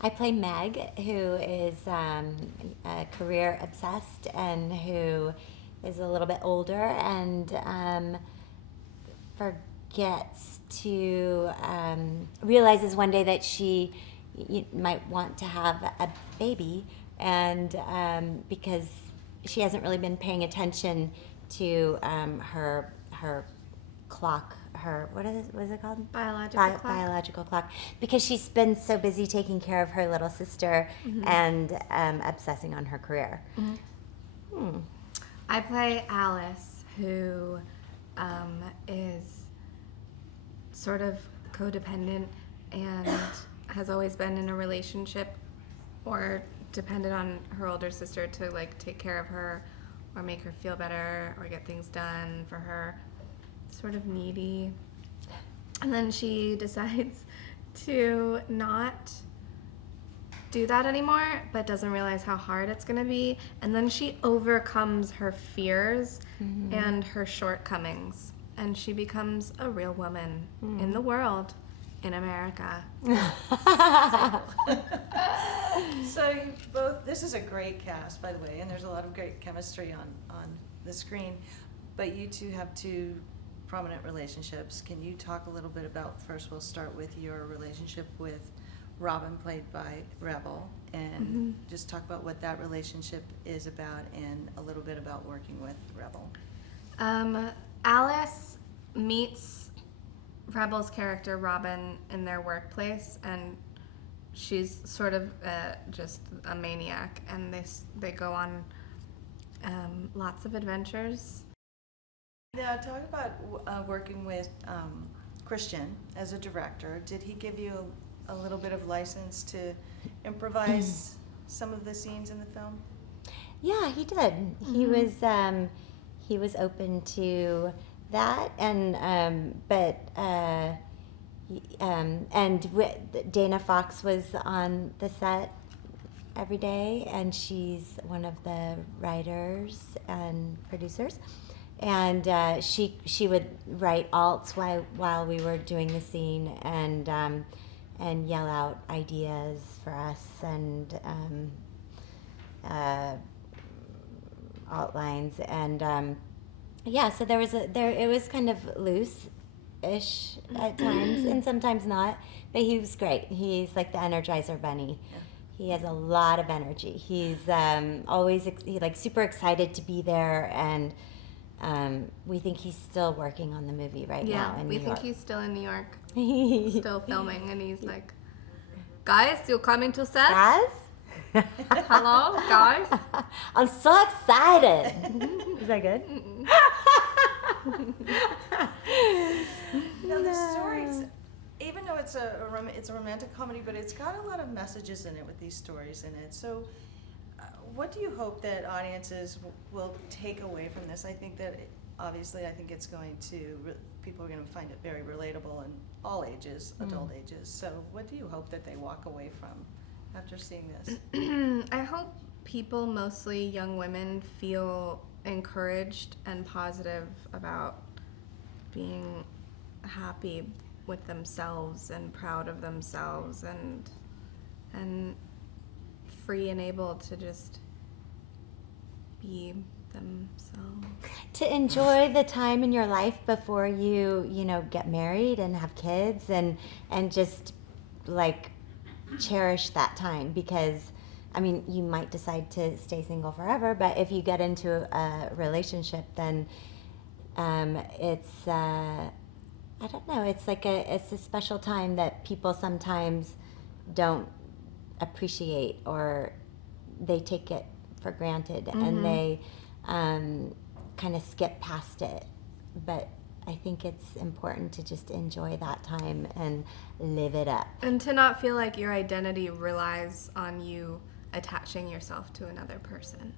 I play Meg, who is career obsessed and who is a little bit older and forgets to realizes one day that she might want to have a baby, and because she hasn't really been paying attention to her clock, her what is it called? Biological clock, because she's been so busy taking care of her little sister and obsessing on her career. I play Alice, who is sort of codependent and has always been in a relationship or depended on her older sister to like take care of her or make her feel better or get things done for her. Sort of needy. And then she decides to not do that anymore, but doesn't realize how hard it's going to be. And then she overcomes her fears and her shortcomings. And she becomes a real woman in the world, in America. So you both, this is a great cast, by the way, and there's a lot of great chemistry on the screen. But you two have two prominent relationships. Can you talk a little bit about, first we'll start with your relationship with Robin, played by Rebel, and just talk about what that relationship is about and a little bit about working with Rebel. Alice meets Rebel's character Robin in their workplace, and she's sort of just a maniac, and they go on lots of adventures. Now, talk about working with Christian as a director. Did he give you a little bit of license to improvise some of the scenes in the film? Yeah, he did. He was open to that, and Dana Fox was on the set every day, and she's one of the writers and producers. And she would write alts while we were doing the scene, and yell out ideas for us and outlines, and so it was kind of loose-ish at times and sometimes not, but he was great. He's like the Energizer Bunny. Yeah. He has a lot of energy. He's always super excited to be there, and we think he's still working on the movie now in New York. Yeah, we think he's still in New York, still filming, and he's like, guys, you coming to set? Guys? Hello, guys? I'm so excited. Is that good? Now, the stories, even though it's a romantic comedy, but it's got a lot of messages in it with these stories in it. So what do you hope that audiences will take away from this? I think that, obviously, it's going to, people are going to find it very relatable in all ages, adult ages. So what do you hope that they walk away from after seeing this? I hope people, mostly young women, feel encouraged and positive about being happy with themselves and proud of themselves and free and able to just be themselves. To enjoy the time in your life before you get married and have kids, and just like cherish that time, because you might decide to stay single forever, but if you get into a relationship, then it's I don't know, it's a special time that people sometimes don't appreciate, or they take it for granted, and they kind of skip past it. But I think it's important to just enjoy that time and live it up. And to not feel like your identity relies on you attaching yourself to another person.